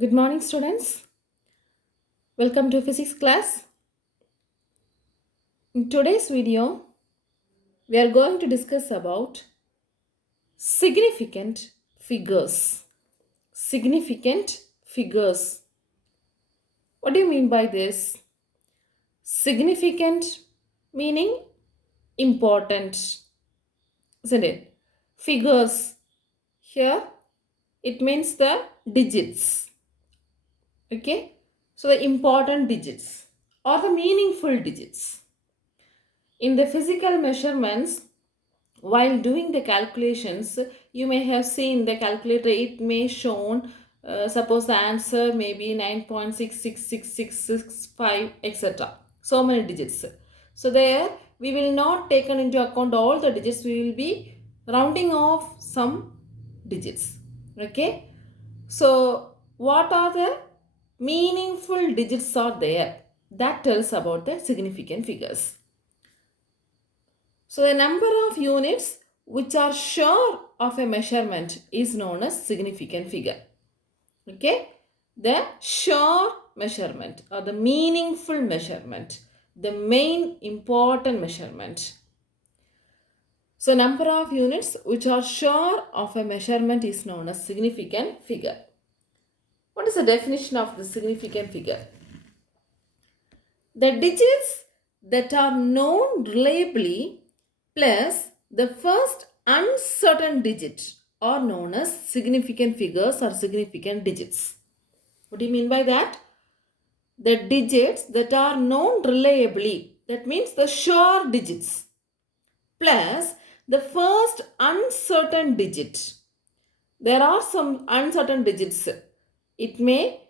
Good morning, students. Welcome to physics class. In today's video, we are going to discuss about significant figures. Significant figures. What do you mean by this? Significant meaning important, isn't it? Figures. Here, it means the digits. Okay? So, the important digits or the meaningful digits. In the physical measurements, while doing the calculations, you may have seen the calculator, it may shown, suppose the answer may be 9.666665, etc. So many digits. So there we will not taken into account all the digits, we will be rounding off some digits. Okay. So what are the meaningful digits are there? That tells about the significant figures. So the number of units which are sure of a measurement is known as significant figure. Okay. The sure measurement or the meaningful measurement, the main important measurement. So number of units which are sure of a measurement is known as significant figure. What is the definition of the significant figure? The digits that are known reliably plus the first uncertain digit are known as significant figures or significant digits. What do you mean by that? The digits that are known reliably, that means the sure digits, plus the first uncertain digit. There are some uncertain digits. It may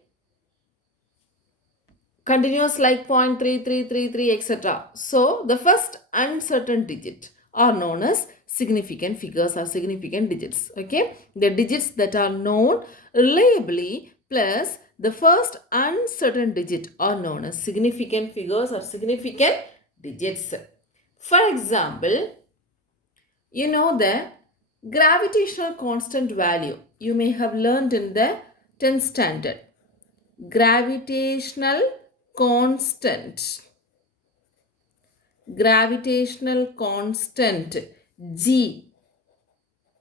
continuous like 0.3333 etc. So the first uncertain digit are known as significant figures or significant digits. Okay, the digits that are known reliably plus the first uncertain digit are known as significant figures or significant digits. For example, you know the gravitational constant value you may have learned in the 10th standard. Gravitational constant. Gravitational constant G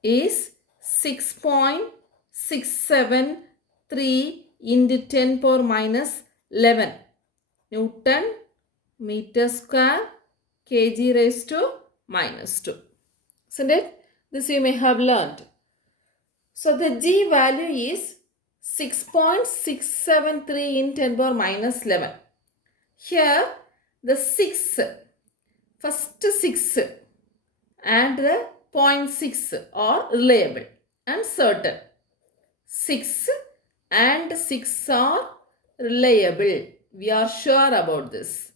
is 6.673 into 10 power minus 11 Newton meter square kg raised to minus 2. Isn't it? This you may have learned. So the G value is 6.673 in 10 power minus 11. Here the 6, first 6 and the 0.6 are reliable and certain. 6 and 6 are reliable. We are sure about this.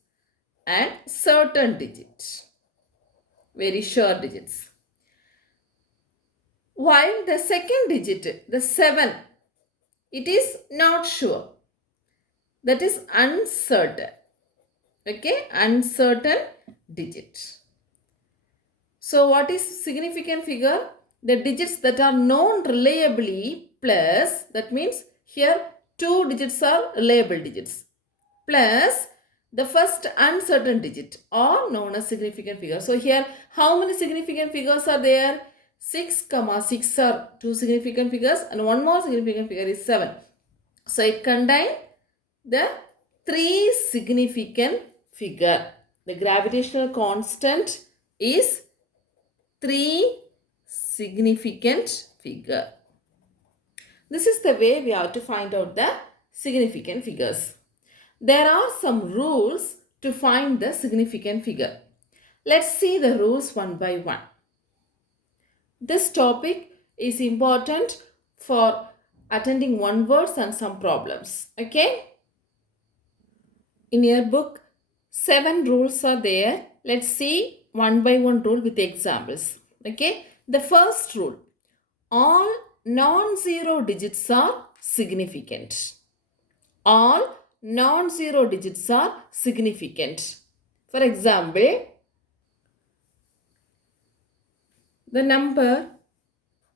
And certain digits. Very sure digits. While the second digit, the 7, it is not sure. That is uncertain. Okay, uncertain digit. So what is significant figure? The digits that are known reliably plus, that means here 2 digits are reliable digits, plus the first uncertain digit are known as significant figure. So here how many significant figures are there? 6, 6 are 2 significant figures and one more significant figure is 7. So it contains the 3 significant figure. The gravitational constant is 3 significant figure. This is the way we have to find out the significant figures. There are some rules to find the significant figure. Let's see the rules one by one. This topic is important for attending one words and some problems. Okay? In your book, 7 rules are there. Let's see one by one rule with examples. Okay? The first rule, all non-zero digits are significant. All non-zero digits are significant. For example, the number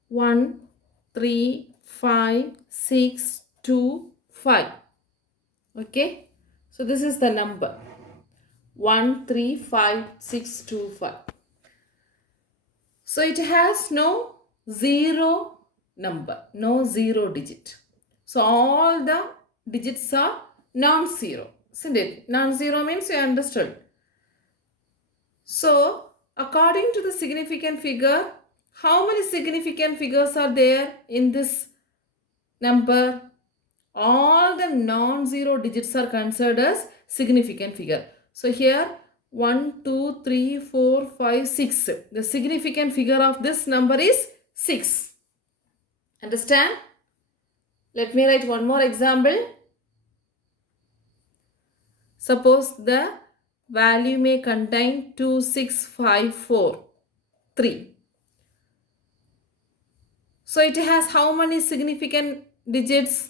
1, 3, 5, 6, 2, 5. Okay. So this is the number 135625. So it has no zero number, no zero digit. So all the digits are non-zero, isn't it? Non-zero means you understood. So according to the significant figure, how many significant figures are there in this number? All the non-zero digits are considered as significant figure. So here 1, 2, 3, 4, 5, 6. The significant figure of this number is 6. Understand? Let me write one more example. Suppose the value may contain 2, 6, 5, 4, 3. So it has how many significant digits?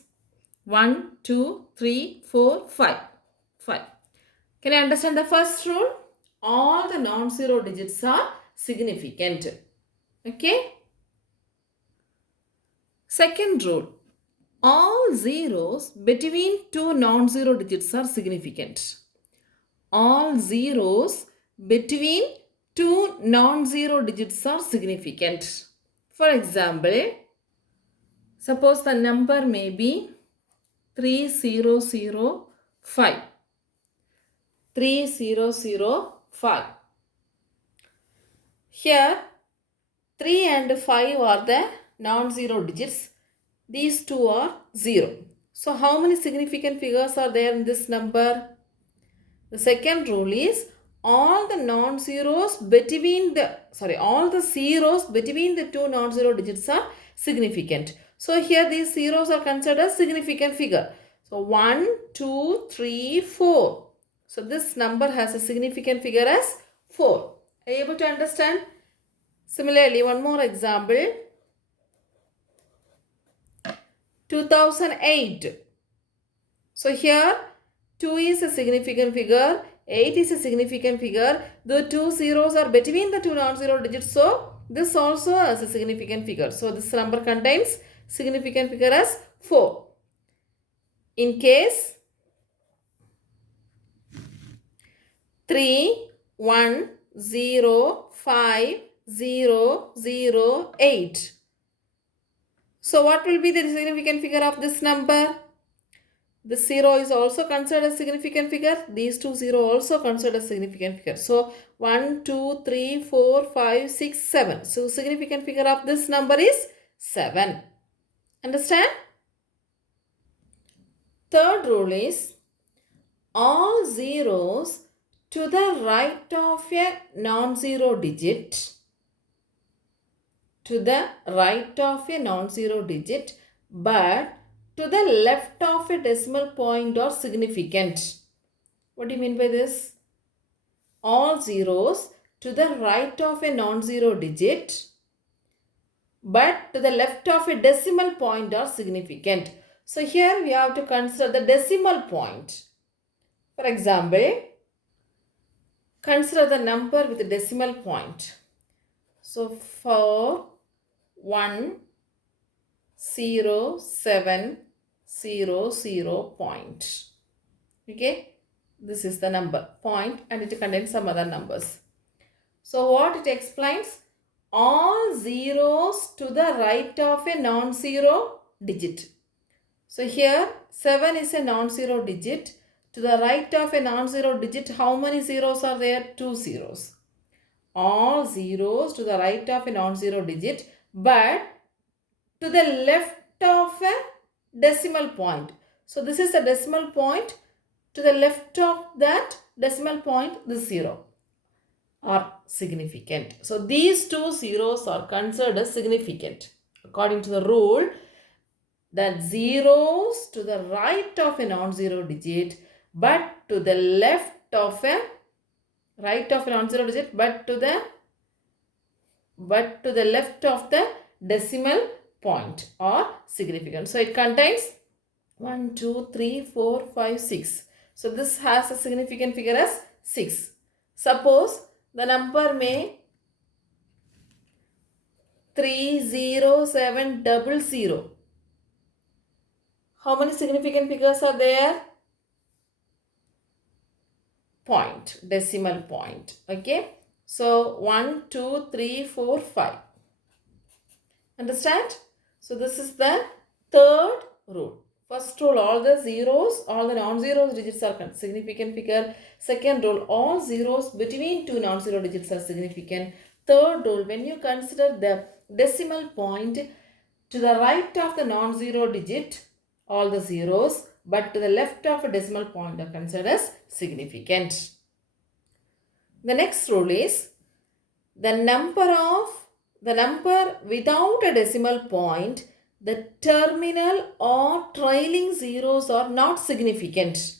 1, 2, 3, 4, 5. 5. Can you understand the first rule? All the non-zero digits are significant. Okay. Second rule. All zeros between two non-zero digits are significant. All zeros between two non-zero digits are significant. For example, suppose the number may be 3005. 3005. Here 3 and 5 are the non-zero digits. These two are 0. So how many significant figures are there in this number? The second rule is all the non-zeros between the all the zeros between the two non-zero digits are significant. So here these zeros are considered as significant figure. So 1, 2, 3, 4. So this number has a significant figure as 4. Are you able to understand? Similarly, one more example. 2008. So here 2 is a significant figure, 8 is a significant figure. The two zeros are between the two non-zero digits. So this also is a significant figure. So this number contains significant figure as 4. In case 3, 1, 0, 5, 0, 0, 8. So what will be the significant figure of this number? The 0 is also considered a significant figure. These two 0 also considered a significant figure. So 1, 2, 3, 4, 5, 6, 7. So significant figure of this number is 7. Understand? Third rule is all zeros to the right of a non-zero digit, to the right of a non-zero digit, but to the left of a decimal point are significant. What do you mean by this? All zeros to the right of a non-zero digit, but to the left of a decimal point are significant. So here we have to consider the decimal point. For example, consider the number with a decimal point. So 4,107,00 point. Okay, this is the number point and it contains some other numbers. So what it explains? All zeros to the right of a non-zero digit. So here 7 is a non-zero digit. To the right of a non-zero digit, how many zeros are there? 2 zeros. All zeros to the right of a non-zero digit, but to the left of a decimal point. So this is the decimal point. To the left of that decimal point, the 0 are significant. So these two zeros are considered as significant. According to the rule that zeros to the right of a non-zero digit, but to the left of a non-zero digit, but to the left of the decimal point are significant. So it contains 1, 2, 3, 4, 5, 6. So this has a significant figure as 6. Suppose the number may 30700. How many significant figures are there? Point, decimal point. Okay. So 1, 2, 3, 4, 5. Understand? So this is the third rule. First rule, all the zeros, all the non-zero digits are significant figure. Second rule, all zeros between two non-zero digits are significant. Third rule, when you consider the decimal point to the right of the non-zero digit, all the zeros, but to the left of a decimal point are considered as significant. The next rule is the number without a decimal point, the terminal or trailing zeros are not significant.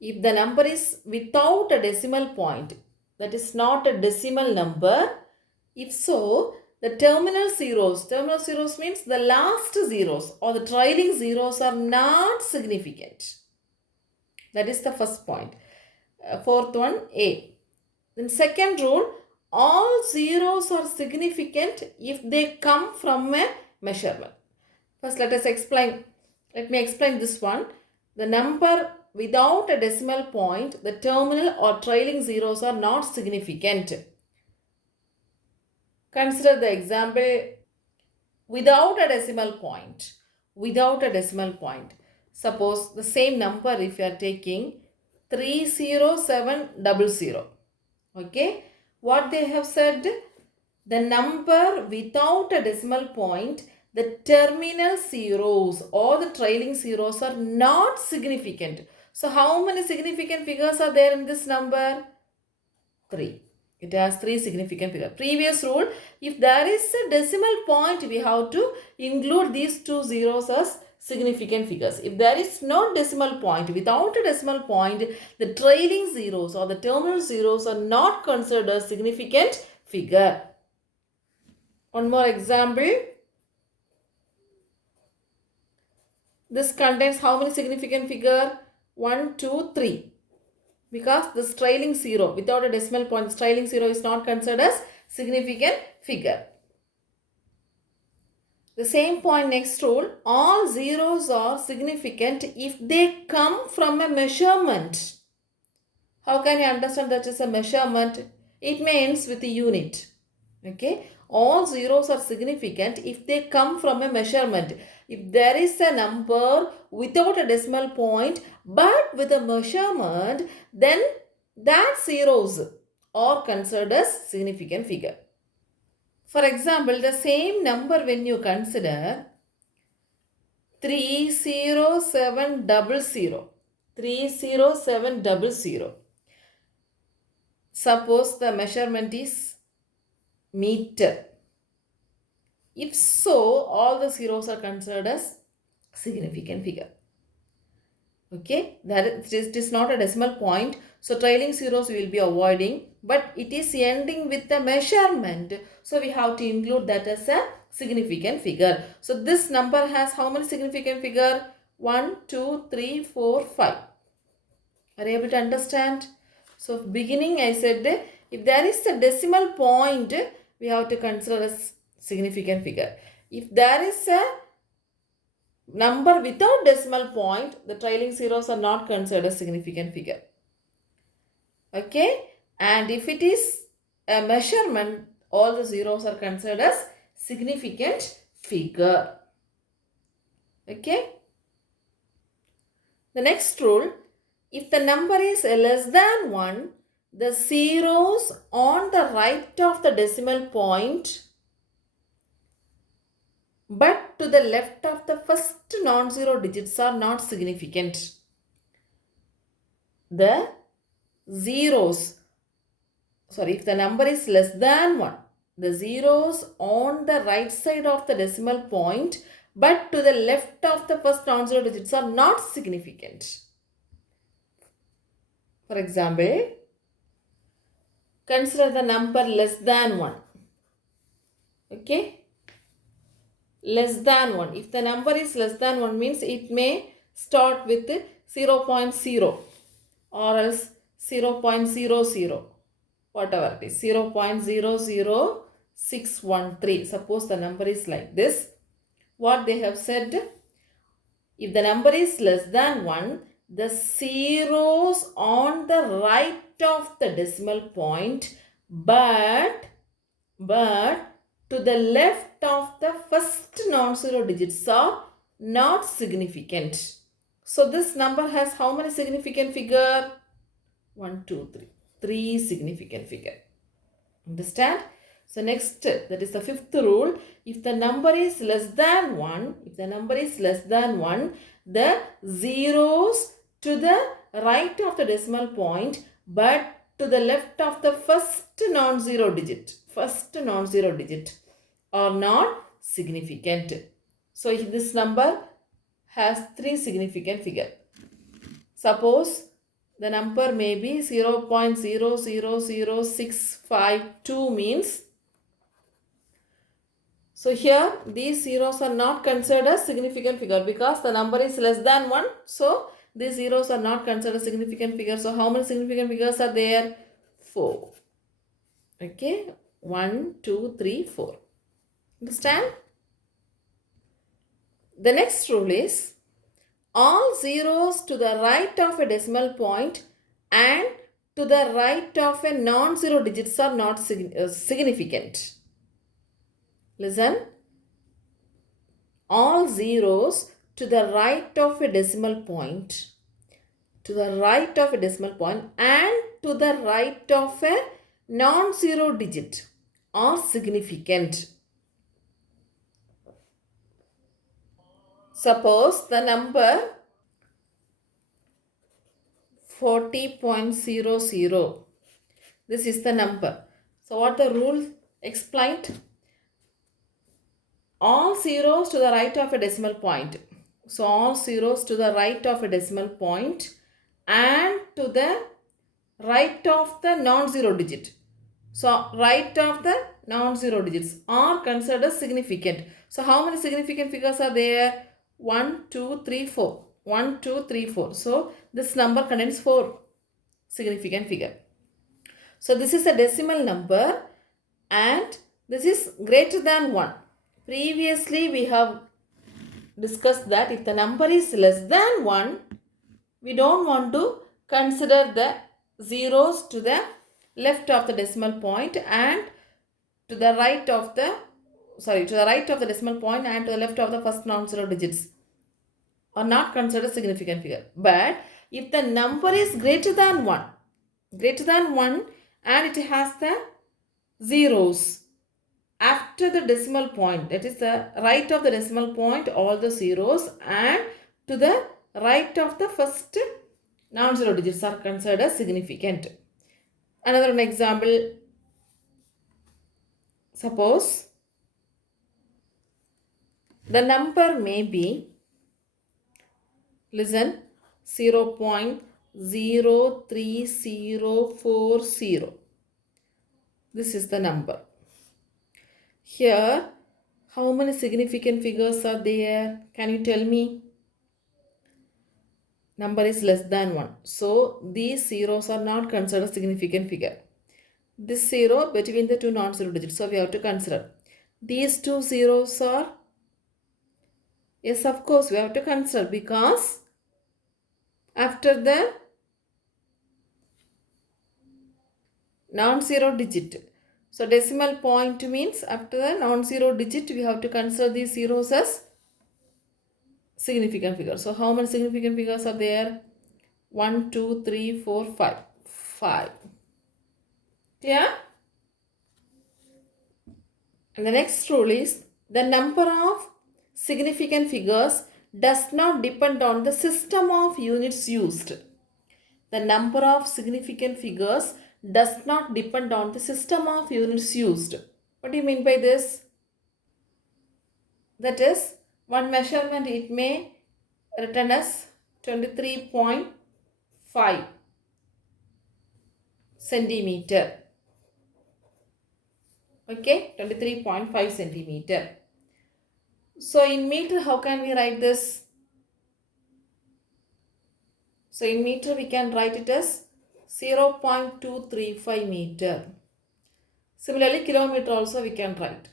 If the number is without a decimal point, that is not a decimal number. If so, the terminal zeros means the last zeros or the trailing zeros are not significant. That is the first point. Fourth one, A. Then second rule, all zeros are significant if they come from a measurement. First, let me explain this one. The number without a decimal point, the terminal or trailing zeros are not significant. Consider the example without a decimal point. Without a decimal point. Suppose the same number if you are taking 30700. Okay. What they have said? The number without a decimal point, the terminal zeros or the trailing zeros are not significant. So how many significant figures are there in this number? 3. It has 3 significant figures. Previous rule, if there is a decimal point, we have to include these 2 zeros as significant figures. If there is no decimal point, without a decimal point, the trailing zeros or the terminal zeros are not considered a significant figure. One more example. This contains how many significant figure? 1, 2, 3. Because this trailing zero, without a decimal point, this trailing zero is not considered as significant figure. The same point, next rule, all zeros are significant if they come from a measurement. How can you understand that is a measurement? It means with a unit. Okay. All zeros are significant if they come from a measurement. If there is a number without a decimal point but with a measurement, then that zeros are considered as significant figure. For example, the same number when you consider 30700. 30700. Suppose the measurement is meter. If so, all the zeros are considered as significant figure. Okay, it is not a decimal point. So trailing zeros we will be avoiding, but it is ending with the measurement. So we have to include that as a significant figure. So this number has how many significant figure? 1, 2, 3, 4, 5. Are you able to understand? So beginning I said if there is a decimal point, we have to consider as significant figure. If there is a number without decimal point, the trailing zeros are not considered a significant figure. Okay. And if it is a measurement, all the zeros are considered as significant figure. Okay. The next rule, if the number is less than 1, the zeros on the right of the decimal point but to the left of the first non-zero digits are not significant. The zeros, if the number is less than 1, the zeros on the right side of the decimal point but to the left of the first non-zero digits are not significant. For example, consider the number less than 1. Okay. Less than 1. If the number is less than 1 means it may start with 0.0 or else 0.00. Whatever it is. 0.00613. Suppose the number is like this. What they have said, If the number is less than 1, the zeros on the right of the decimal point, but to the left of the first non-zero digits are not significant. So this number has how many significant figure? 1, 2, 3. 3 significant figure. Understand? So next, that is the fifth rule. If the number is less than 1, the zeros to the right of the decimal point, but to the left of the first non-zero digit are not significant. So if this number has 3 significant figure. Suppose the number may be 0.000652 means, so here these zeros are not considered as significant figure because the number is less than 1. So these zeros are not considered significant figure. So how many significant figures are there? 4. Okay, 1, 2, 3, 4. Understand? The next rule is all zeros to the right of a decimal point and to the right of a non-zero digits are not significant. Listen. All zeros to the right of a decimal point, and to the right of a non-zero digit are significant. Suppose the number 40.00. This is the number. So what the rule explained? All zeros to the right of a decimal point. So all zeros to the right of a decimal point and to the right of the non-zero digit. So right of the non-zero digits are considered significant. So how many significant figures are there? 1, 2, 3, 4. 1, 2, 3, 4. So this number contains 4 significant figure. So this is a decimal number and this is greater than 1. Previously we have discussed that if the number is less than 1, we don't want to consider the zeros to the left of the decimal point and to the right of the decimal point and to the left of the first non-zero digits are not considered significant figure. But if the number is greater than 1 and it has the zeros after the decimal point, that is the right of the decimal point, all the zeros, and to the right of the first non-zero digits are considered as significant. Another example, suppose the number may be, listen, 0.03040. This is the number. Here, how many significant figures are there? Can you tell me? Number is less than 1. So, these zeros are not considered significant figure. This zero between the two non-zero digits. So, we have to consider. These two zeros are, yes, of course, we have to consider because after the non-zero digit. So, decimal point means after the non-zero digit, we have to consider these zeros as significant figures. So, how many significant figures are there? 1, 2, 3, 4, 5. 5. Clear? And the next rule is the number of significant figures does not depend on the system of units used. The number of significant figures does not depend on the system of units used. What do you mean by this? That is, one measurement it may written as 23.5 centimeter. Okay, 23.5 centimeter. So in meter, how can we write this? So in meter, we can write it as 0.235 meter. Similarly, kilometer also we can write.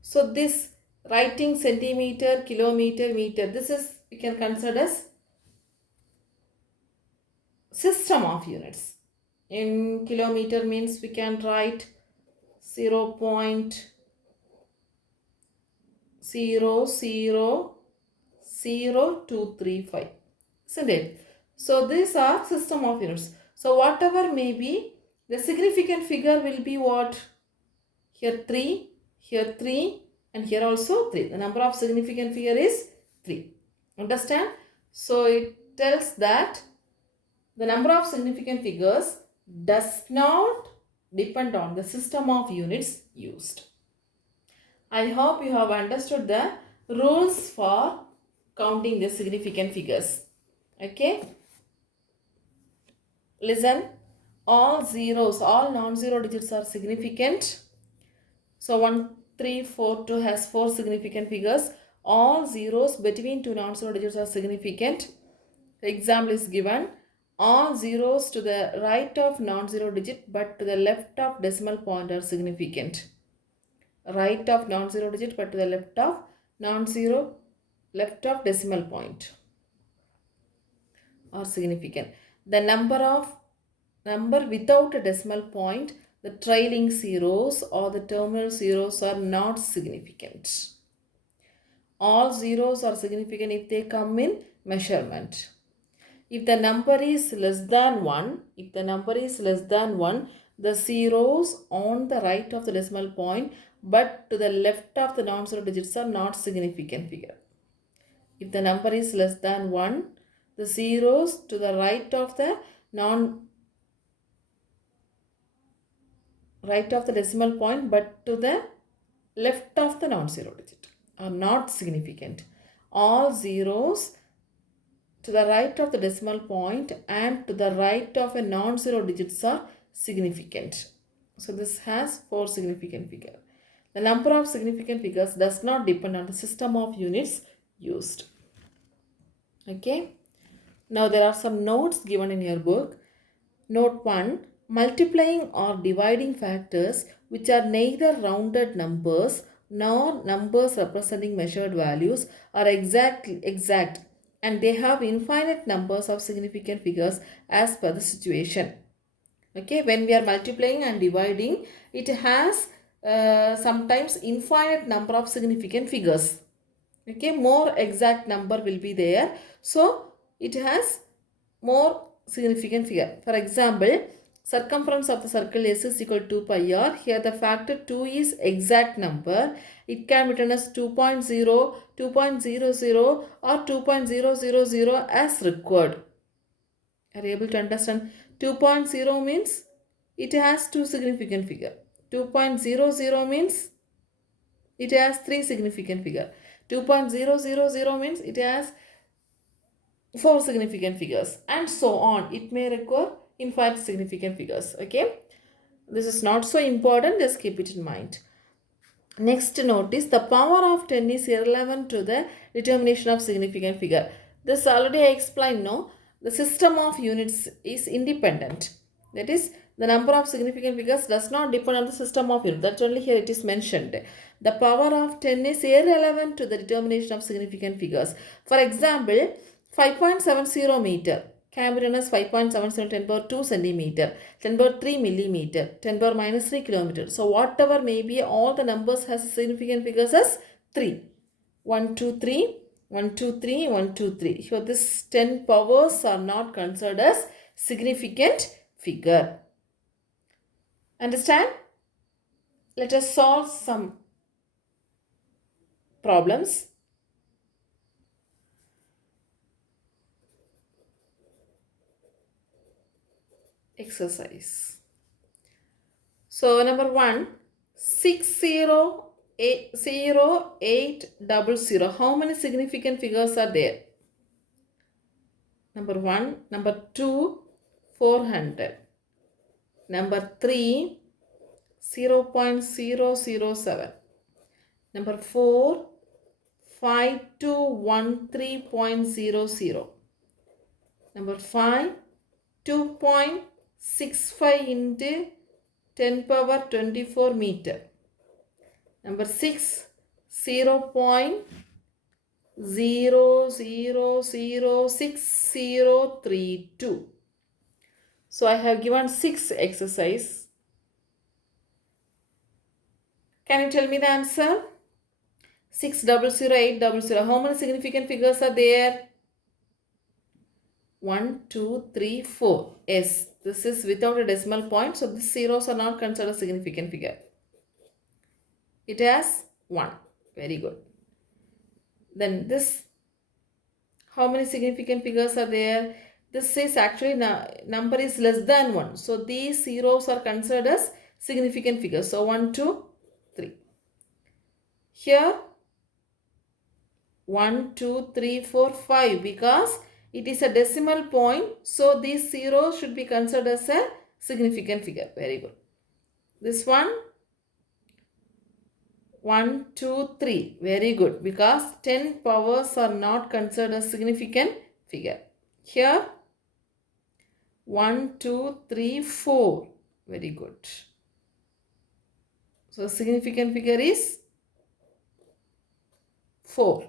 So this writing centimeter, kilometer, meter, this is we can consider as system of units. In kilometer means we can write 0.000235, isn't it? So these are system of units. So whatever may be, the significant figure will be what? Here 3, here 3, and here also 3. The number of significant figure is 3. Understand? So it tells that the number of significant figures does not depend on the system of units used. I hope you have understood the rules for counting the significant figures. Okay? Listen, all zeros, all non-zero digits are significant. So 1, 3, 4, 2 has 4 significant figures. All zeros between two non-zero digits are significant. The example is given. All zeros to the right of non-zero digit but to the left of decimal point are significant. Right of non-zero digit but to the left of non-zero, left of decimal point are significant. The number without a decimal point, the trailing zeros or the terminal zeros are not significant. All zeros are significant if they come in measurement. If the number is less than 1, the zeros on the right of the decimal point but to the left of the non-zero digits are not significant figure. If the number is less than 1, the zeros to the right of the decimal point but to the left of the non-zero digit are not significant. All zeros to the right of the decimal point and to the right of a non-zero digits are significant. So this has 4 significant figures. The number of significant figures does not depend on the system of units used. Okay. Now there are some notes given in your book. Note 1. Multiplying or dividing factors which are neither rounded numbers nor numbers representing measured values are exact and they have infinite numbers of significant figures as per the situation. Okay, when we are multiplying and dividing, it has sometimes infinite number of significant figures. Okay, more exact number will be there. So it has more significant figure. For example, circumference of the circle S is equal to 2 pi r. Here the factor 2 is exact number. It can be written as 2.0, 2.00 or 2.000 as required. Are you able to understand? 2.0 means it has 2 significant figure. 2.000 means it has 3 significant figure. 2.000 means it has 4 significant figures and so on. It may require infinite significant figures. Okay, this is not so important, just keep it in mind. Next, notice the power of 10 is irrelevant to the determination of significant figure. This already I explained. No, the system of units is independent. That is, the number of significant figures does not depend on the system of units. That's only here it is mentioned. The power of 10 is irrelevant to the determination of significant figures. For example, 5.70 meter can be written as 5.70 10 power 2 centimeter, 10 power 3 millimeter, 10 power minus 3 kilometer. So whatever may be, all the numbers has significant figures as 3. 1, 2, 3, 1, 2, 3, 1, 2, 3. Here this 10 powers are not considered as significant figure. Understand? Let us solve some problems. Exercise. So number 1, 60800. How many significant figures are there? Number 1. Number 2, 400. Number 3, 0.007. Number 4, 5213.00. Number 5, 2.65 into 10 power 24 meter. Number 6, 0.008 0, 0, 0, 6, 0, 3, 2. So I have given 6 exercise. Can you tell me the answer? 6, 0, 0, 8, 0, 0. How many significant figures are there? 1, 2, 3, 4. Yes, this is without a decimal point. So these zeros are not considered a significant figure. It has 1. Very good. Then this, how many significant figures are there? This is actually number is less than 1. So these zeros are considered as significant figures. So 1, 2, 3. Here 1, 2, 3, 4, 5 because it is a decimal point. So these zeros should be considered as a significant figure. Very good. This one 1, 2, 3. Very good because 10 powers are not considered a significant figure. Here 1, 2, 3, 4. Very good. So significant figure is 4.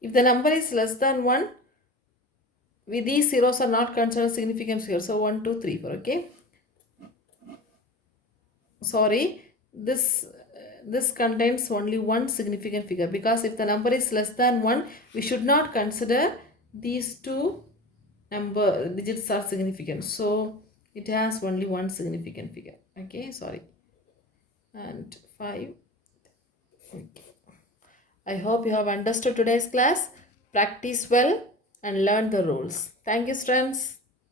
If the number is less than 1, these zeros are not considered significant figure. So 1, 2, 3, 4. Okay. Sorry, this contains only one significant figure because if the number is less than 1, we should not consider these two number digits are significant. So it has only one significant figure. Okay, sorry. And 5. Okay. I hope you have understood today's class. Practice well and learn the rules. Thank you, students.